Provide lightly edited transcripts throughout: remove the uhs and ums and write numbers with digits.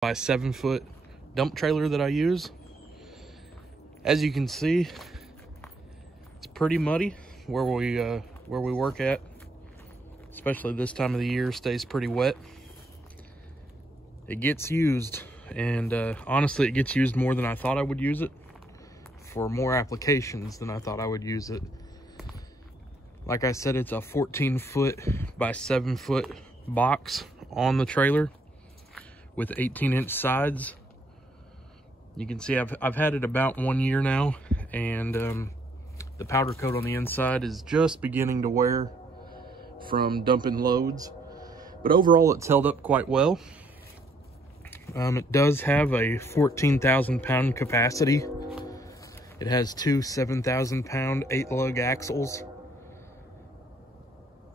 by 7-foot dump trailer that I use. As you can see, it's pretty muddy where we work at, especially this time of the year. Stays pretty wet. It gets used, and honestly, it gets used more than I thought I would use it, for more applications than I thought I would use it. Like I said, it's a 14-foot by 7-foot box on the trailer with 18-inch sides. You can see I've had it about 1 year now, and the powder coat on the inside is just beginning to wear from dumping loads, but overall it's held up quite well. It does have a 14,000 pound capacity. It has two 7,000 pound 8-lug axles,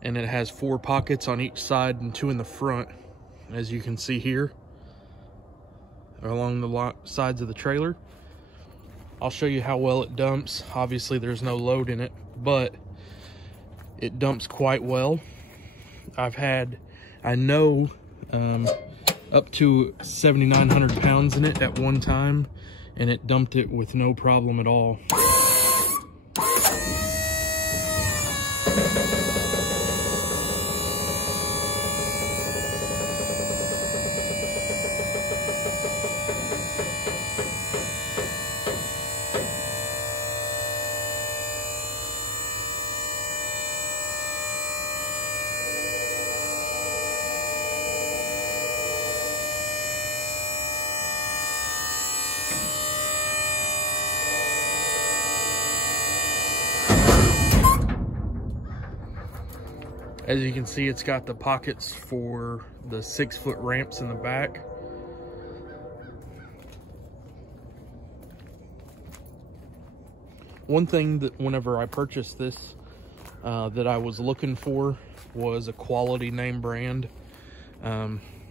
and it has 4 pockets on each side and 2 in the front, as you can see here along the sides of the trailer. I'll show you how well it dumps. Obviously there's no load in it, but it dumps quite well. I know up to 7,900 pounds in it at one time, and it dumped it with no problem at all. As you can see, it's got the pockets for the 6-foot ramps in the back. One thing that whenever I purchased this that I was looking for was a quality name brand.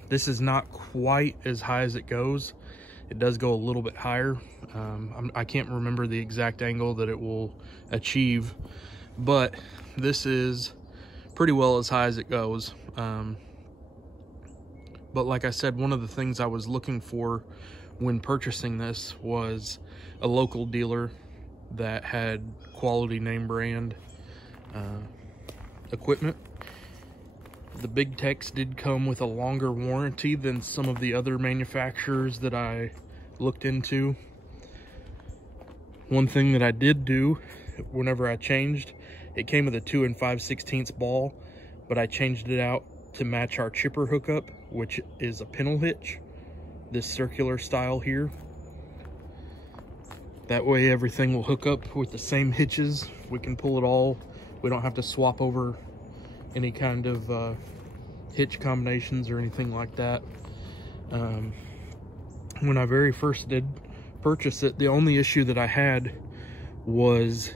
This is not quite as high as it goes. It does go a little bit higher. I can't remember the exact angle that it will achieve, but this is pretty well as high as it goes. But like I said, one of the things I was looking for when purchasing this was a local dealer that had quality name brand equipment. The Big Tex did come with a longer warranty than some of the other manufacturers that I looked into. One thing that I did do whenever I changed, it came with a 2 5/16 ball, but I changed it out to match our chipper hookup, which is a pintle hitch, this circular style here. That way everything will hook up with the same hitches. We can pull it all. We don't have to swap over any kind of hitch combinations or anything like that. When I very first did purchase it, the only issue that I had was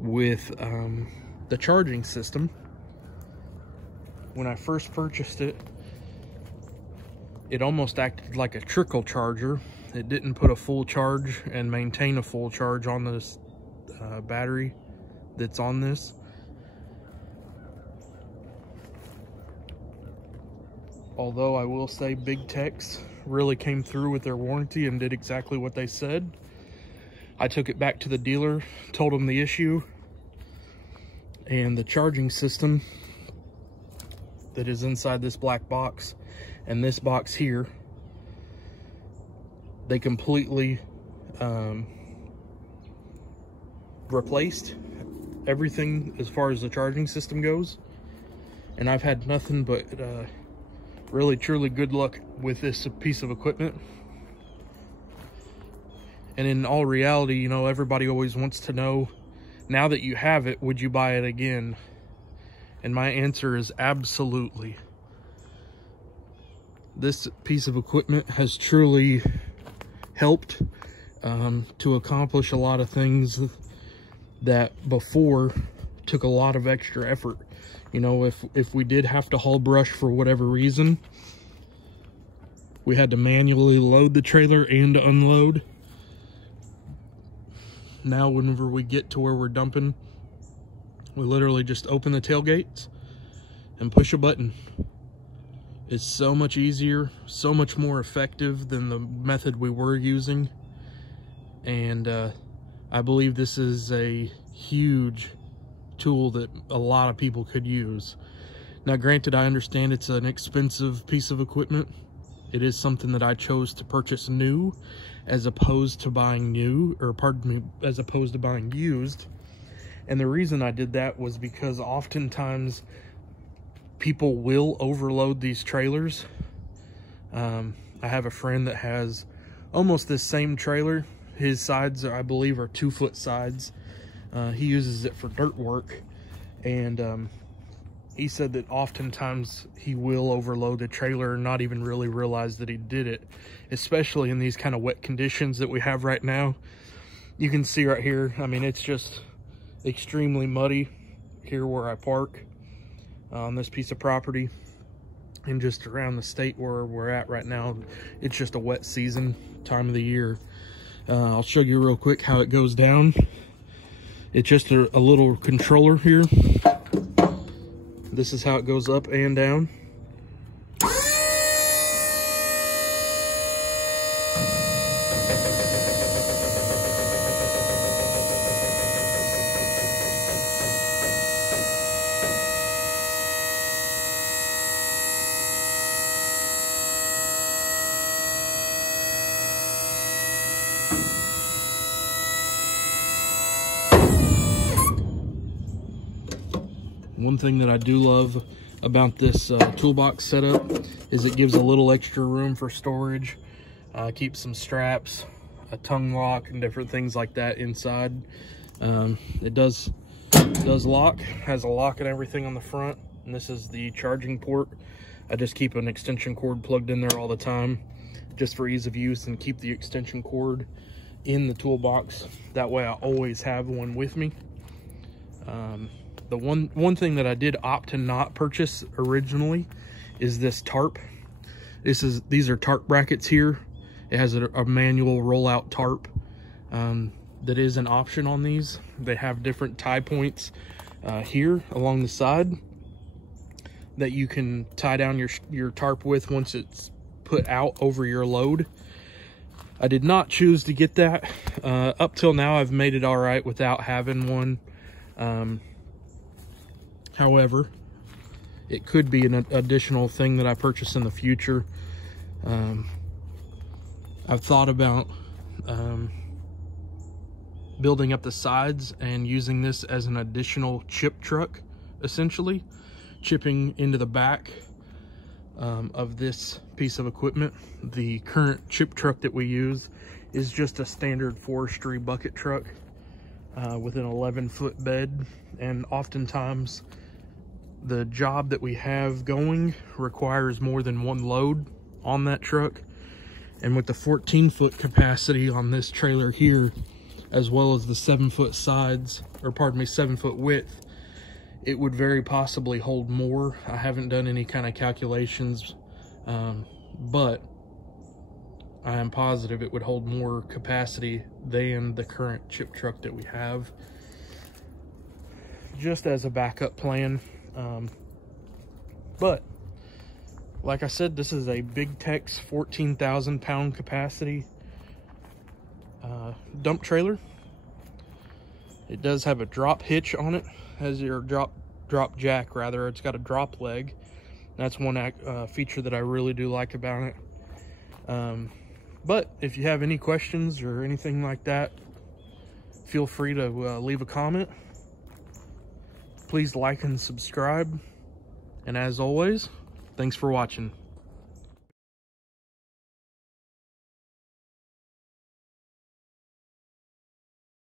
with the charging system. When I first purchased it, it almost acted like a trickle charger. It didn't put a full charge and maintain a full charge on this battery that's on this. Although I will say Big Tex really came through with their warranty and did exactly what they said. I took it back to the dealer, told them the issue, and the charging system that is inside this black box and this box here, they completely replaced everything as far as the charging system goes, and I've had nothing but really truly good luck with this piece of equipment. And in all reality, you know, everybody always wants to know, now that you have it, would you buy it again? And my answer is absolutely. This piece of equipment has truly helped to accomplish a lot of things that before took a lot of extra effort. You know, if we did have to haul brush for whatever reason, we had to manually load the trailer and unload. Now, whenever we get to where we're dumping, we literally just open the tailgates and push a button. is so much easier, so much more effective than the method we were using. And I believe this is a huge tool that a lot of people could use. Now, granted, I understand it's an expensive piece of equipment. It is something that I chose to purchase new as opposed to buying as opposed to buying used. And the reason I did that was because oftentimes people will overload these trailers. I have a friend that has almost this same trailer. His sides, I believe, are 2-foot sides. He uses it for dirt work, and he said that oftentimes he will overload the trailer and not even really realize that he did it, especially in these kind of wet conditions that we have right now. You can see right here, I mean, it's just extremely muddy here where I park on this piece of property, and just around the state where we're at right now. It's just a wet season time of the year. I'll show you real quick how it goes down. It's just a little controller here. This is how it goes up and down. One thing that I do love about this toolbox setup is it gives a little extra room for storage. Keeps some straps, a tongue lock, and different things like that inside. It does lock, has a lock and everything on the front, and this is the charging port. I just keep an extension cord plugged in there all the time, just for ease of use, and keep the extension cord in the toolbox. That way I always have one with me. The one thing that I did opt to not purchase originally is this tarp. These are tarp brackets here. It has a manual rollout tarp that is an option on these. They have different tie points here along the side that you can tie down your tarp with once it's put out over your load. I did not choose to get that. Up till now, I've made it all right without having one. However, it could be an additional thing that I purchase in the future. I've thought about building up the sides and using this as an additional chip truck, essentially chipping into the back of this piece of equipment. The current chip truck that we use is just a standard forestry bucket truck with an 11-foot bed, and oftentimes the job that we have going requires more than one load on that truck. And with the 14-foot capacity on this trailer here, as well as the 7-foot sides, or pardon me, 7-foot width, it would very possibly hold more. I haven't done any kind of calculations, but I am positive it would hold more capacity than the current chip truck that we have, just as a backup plan. But like I said, this is a Big Tex 14,000 pound capacity dump trailer. It does have a drop hitch on it, has your drop jack rather. It's got a drop leg. That's one feature that I really do like about it. But if you have any questions or anything like that, feel free to leave a comment. Please like and subscribe. And as always, thanks for watching.